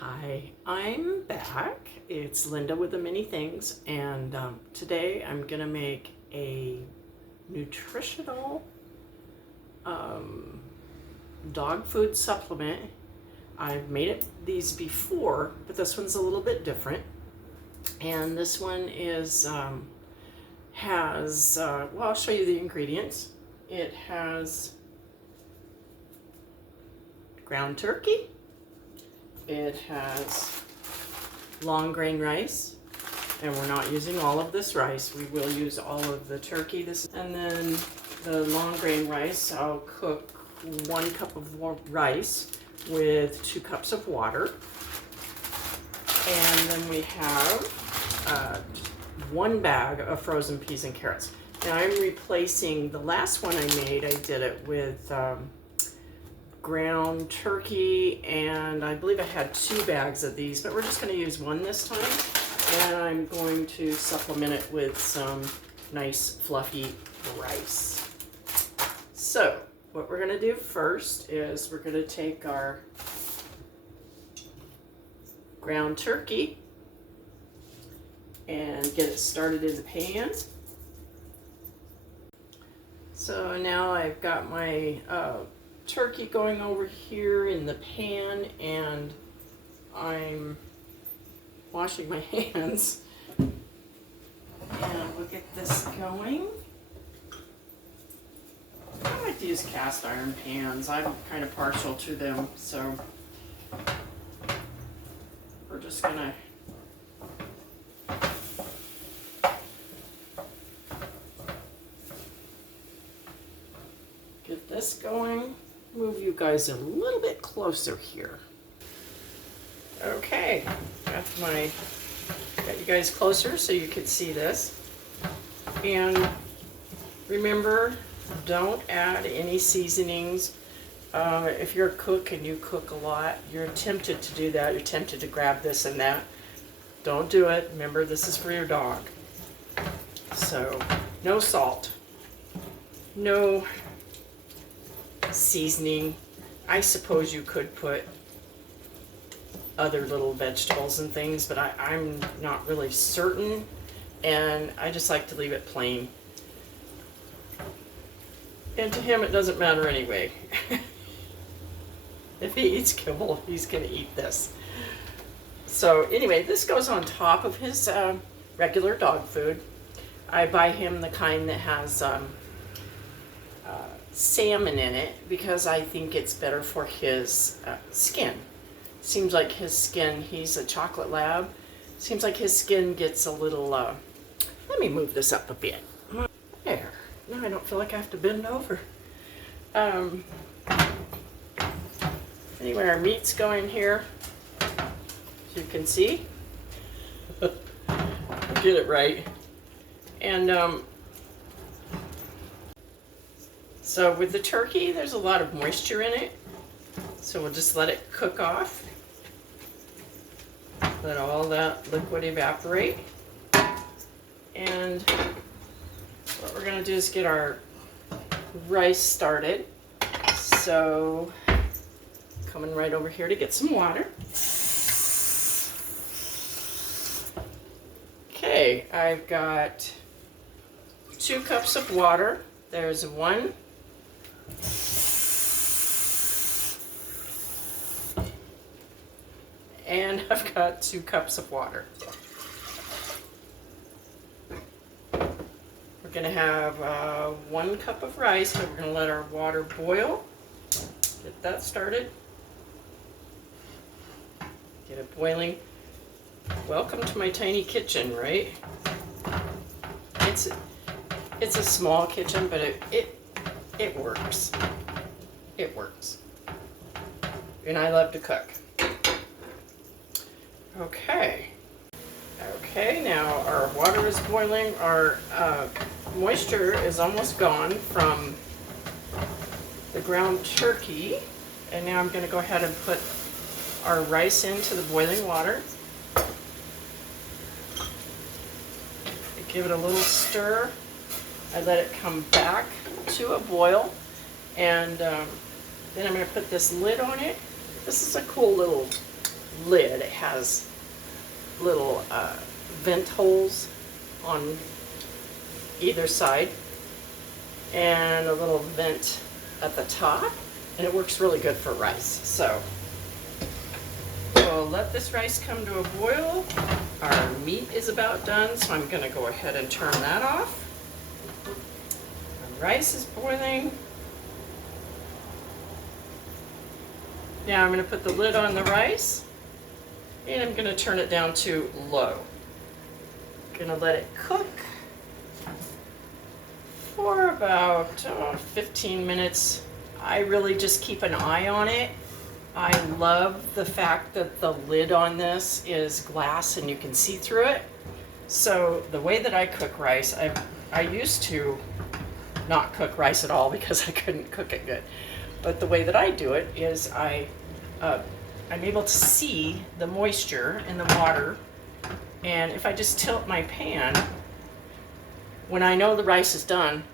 Hi, I'm back. It's Linda with the Many Things, and today I'm gonna make a nutritional dog food supplement. I've made these before, but this one's a little bit different. And this one is well, I'll show you the ingredients. It has ground turkey. It has long grain rice, and we're not using all of this rice. We will use all of the turkey. And then the long grain rice, I'll cook 1 cup of rice with 2 cups of water. And then we have 1 bag of frozen peas and carrots. Now I'm replacing the last one I made. I did it with ground turkey, and I believe I had 2 bags of these, but we're just going to use 1 this time, and I'm going to supplement it with some nice fluffy rice. So what we're going to do first is we're going to take our ground turkey and get it started in the pan. So now I've got my turkey going over here in the pan, and I'm washing my hands, and we'll get this going. I like to use cast iron pans. I'm kind of partial to them, so we're just gonna get this going. Move you guys a little bit closer here. Okay, got you guys closer so you can see this. And remember, don't add any seasonings. If you're a cook and you cook a lot, you're tempted to do that. You're tempted to grab this and that. Don't do it. Remember, this is for your dog. So, no salt. No seasoning. I suppose you could put other little vegetables and things, but I'm not really certain, and I just like to leave it plain. And to him it doesn't matter anyway. If he eats kibble, he's gonna eat this. So anyway, this goes on top of his regular dog food. I buy him the kind that has salmon in it because I think it's better for his skin. Seems like his skin, he's a chocolate lab, seems like his skin gets a little, let me move this up a bit. There, now I don't feel like I have to bend over. Anyway, our meat's going here, as you can see. Get it right. And so with the turkey, there's a lot of moisture in it, so we'll just let it cook off. Let all that liquid evaporate. And what we're going to do is get our rice started. So coming right over here to get some water. Okay, I've got 2 cups of water. There's 1. And I've got 2 cups of water. We're going to have 1 cup of rice, so we're going to let our water boil. Get that started. Get it boiling. Welcome to my tiny kitchen, right? It's a small kitchen, but it works. It works. And I love to cook. Okay. Okay, now our water is boiling. Our moisture is almost gone from the ground turkey. And now I'm going to go ahead and put our rice into the boiling water. Give it a little stir. I let it come back to a boil, and then I'm going to put this lid on it. This is a cool little lid. It has little vent holes on either side and a little vent at the top, and it works really good for rice. So we'll let this rice come to a boil. Our meat is about done, so I'm going to go ahead and turn that off. The rice is boiling. Now I'm going to put the lid on the rice, and I'm going to turn it down to low. Going to let it cook for about 15 minutes. I really just keep an eye on it. I love the fact that the lid on this is glass and you can see through it. So the way that I cook rice, I used to not cook rice at all because I couldn't cook it good. But the way that I do it is I'm able to see the moisture in the water, and if I just tilt my pan, when I know the rice is done,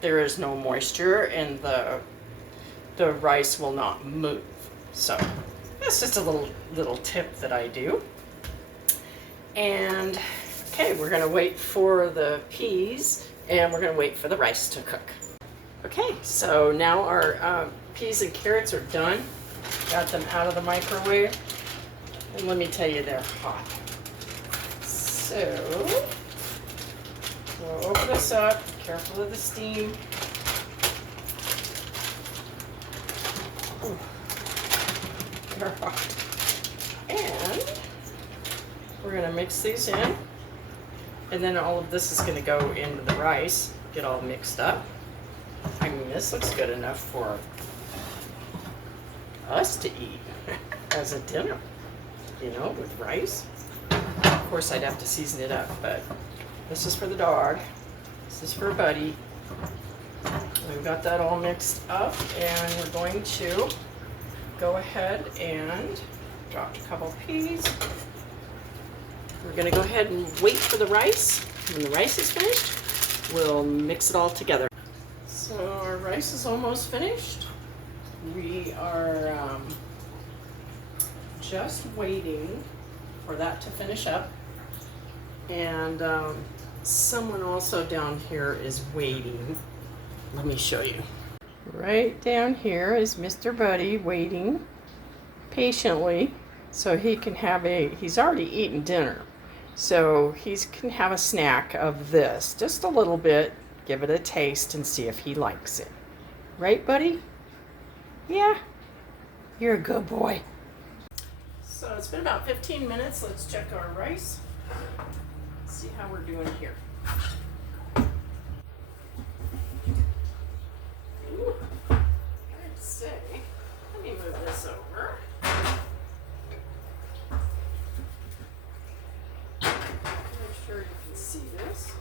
there is no moisture and the rice will not move. So that's just a little tip that I do. And okay, we're gonna wait for the peas and we're gonna wait for the rice to cook. Okay, so now our peas and carrots are done. Got them out of the microwave, and let me tell you, they're hot. So we'll open this up, careful of the steam. Ooh, they're hot. And we're gonna mix these in, and then all of this is gonna go into the rice, get all mixed up. I mean, this looks good enough for us to eat as a dinner, you know, with rice. Of course, I'd have to season it up, but this is for the dog. This is for Buddy. We've got that all mixed up, and we're going to go ahead and drop a couple peas. We're going to go ahead and wait for the rice. When the rice is finished, we'll mix it all together. So our rice is almost finished. We are just waiting for that to finish up. And someone also down here is waiting. Let me show you. Right down here is Mr. Buddy waiting patiently so he can have he's already eaten dinner. So he can have a snack of this, just a little bit, give it a taste and see if he likes it. Right, Buddy? Yeah? You're a good boy. So it's been about 15 minutes. Let's check our rice. See how we're doing here. Ooh, I'd say, let me move this over. Make sure you can see this.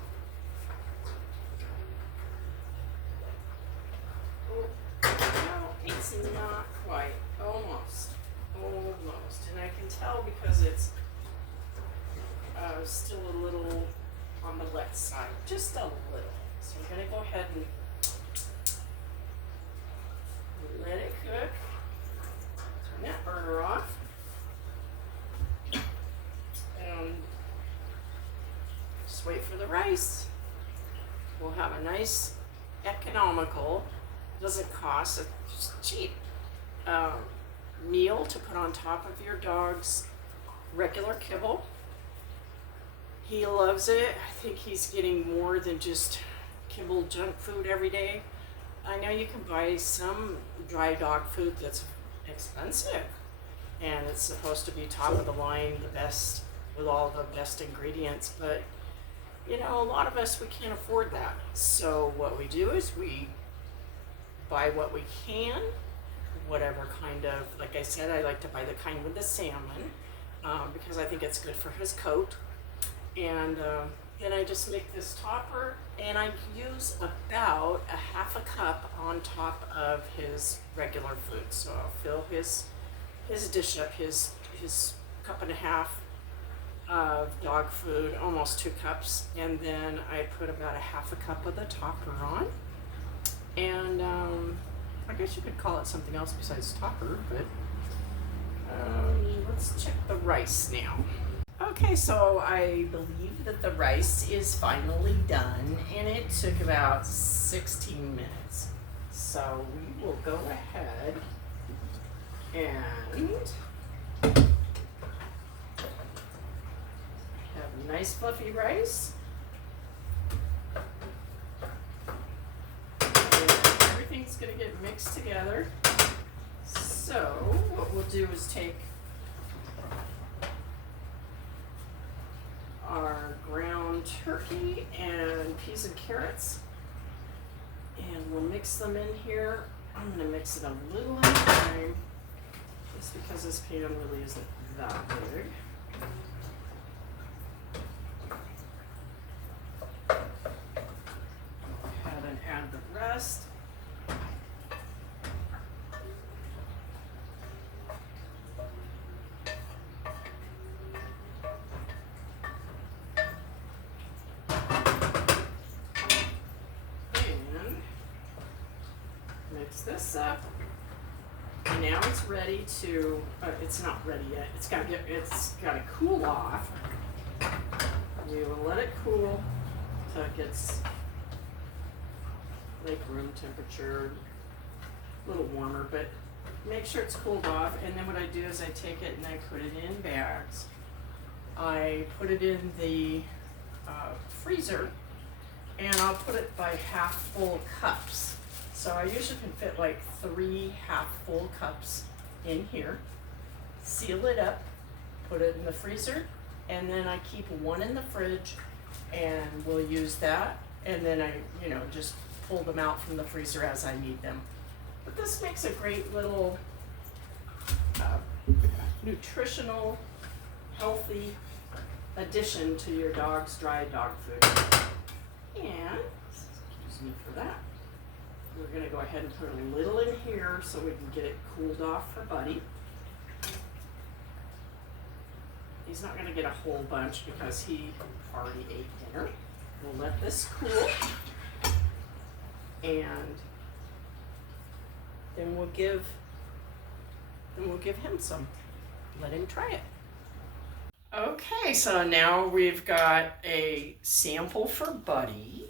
Oh, no, it's not quite. Almost. And I can tell because it's still a little on the left side, just a little. So I'm going to go ahead and let it cook. Turn that burner off. And just wait for the rice. We'll have a nice, economical, doesn't cost, it's cheap meal to put on top of your dog's regular kibble. He loves it. I think he's getting more than just kibble junk food every day. I know you can buy some dry dog food that's expensive, and it's supposed to be top of the line, the best, with all the best ingredients, but you know, a lot of us, we can't afford that. So what we do is we buy what we can, whatever kind of, like I said, I like to buy the kind with the salmon because I think it's good for his coat. And then I just make this topper, and I use about a half a cup on top of his regular food. So I'll fill his dish up, his cup and a half of dog food, almost 2 cups, and then I put about a half a cup of the topper on. And I guess you could call it something else besides topper, but let's check rice now. Okay, so I believe that the rice is finally done, and it took about 16 minutes. So we will go ahead and have nice fluffy rice. And everything's gonna get mixed together. So what we'll do is take our ground turkey and peas and carrots, and we'll mix them in here. I'm gonna mix it a little at a time, just because this pan really isn't that big. Go ahead and add the rest. Mix this up, and now it's ready to. It's not ready yet. It's got to cool off. We will let it cool till it gets like room temperature, a little warmer, but make sure it's cooled off. And then what I do is I take it and I put it in bags. I put it in the freezer, and I'll put it by half full cups. So I usually can fit like 3 half-full cups in here, seal it up, put it in the freezer, and then I keep one in the fridge, and we'll use that, and then I, just pull them out from the freezer as I need them. But this makes a great little nutritional, healthy addition to your dog's dry dog food. And, excuse me for that. We're going to go ahead and put a little in here so we can get it cooled off for Buddy. He's not going to get a whole bunch because he already ate dinner. We'll let this cool, and then we'll give him some. Let him try it. Okay, so now we've got a sample for Buddy,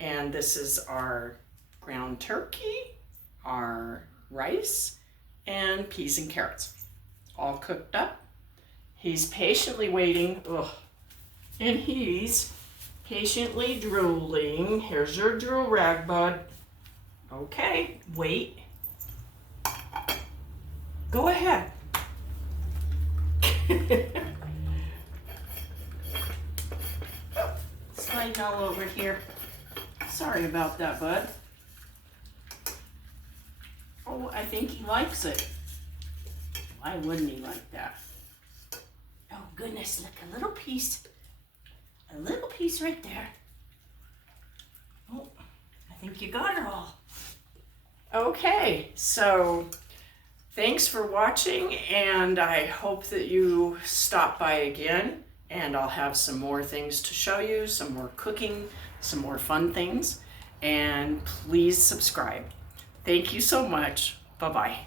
and this is our ground turkey, our rice, and peas and carrots, all cooked up. He's patiently waiting, and he's patiently drooling. Here's your drool rag, bud. Okay, wait. Go ahead. Sliding all over here. Sorry about that, bud. Oh, I think he likes it. Why wouldn't he like that? Oh goodness, look, a little piece right there. Oh, I think you got her all. Okay, so thanks for watching, and I hope that you stop by again, and I'll have some more things to show you, some more cooking, some more fun things, and please subscribe. Thank you so much. Bye-bye.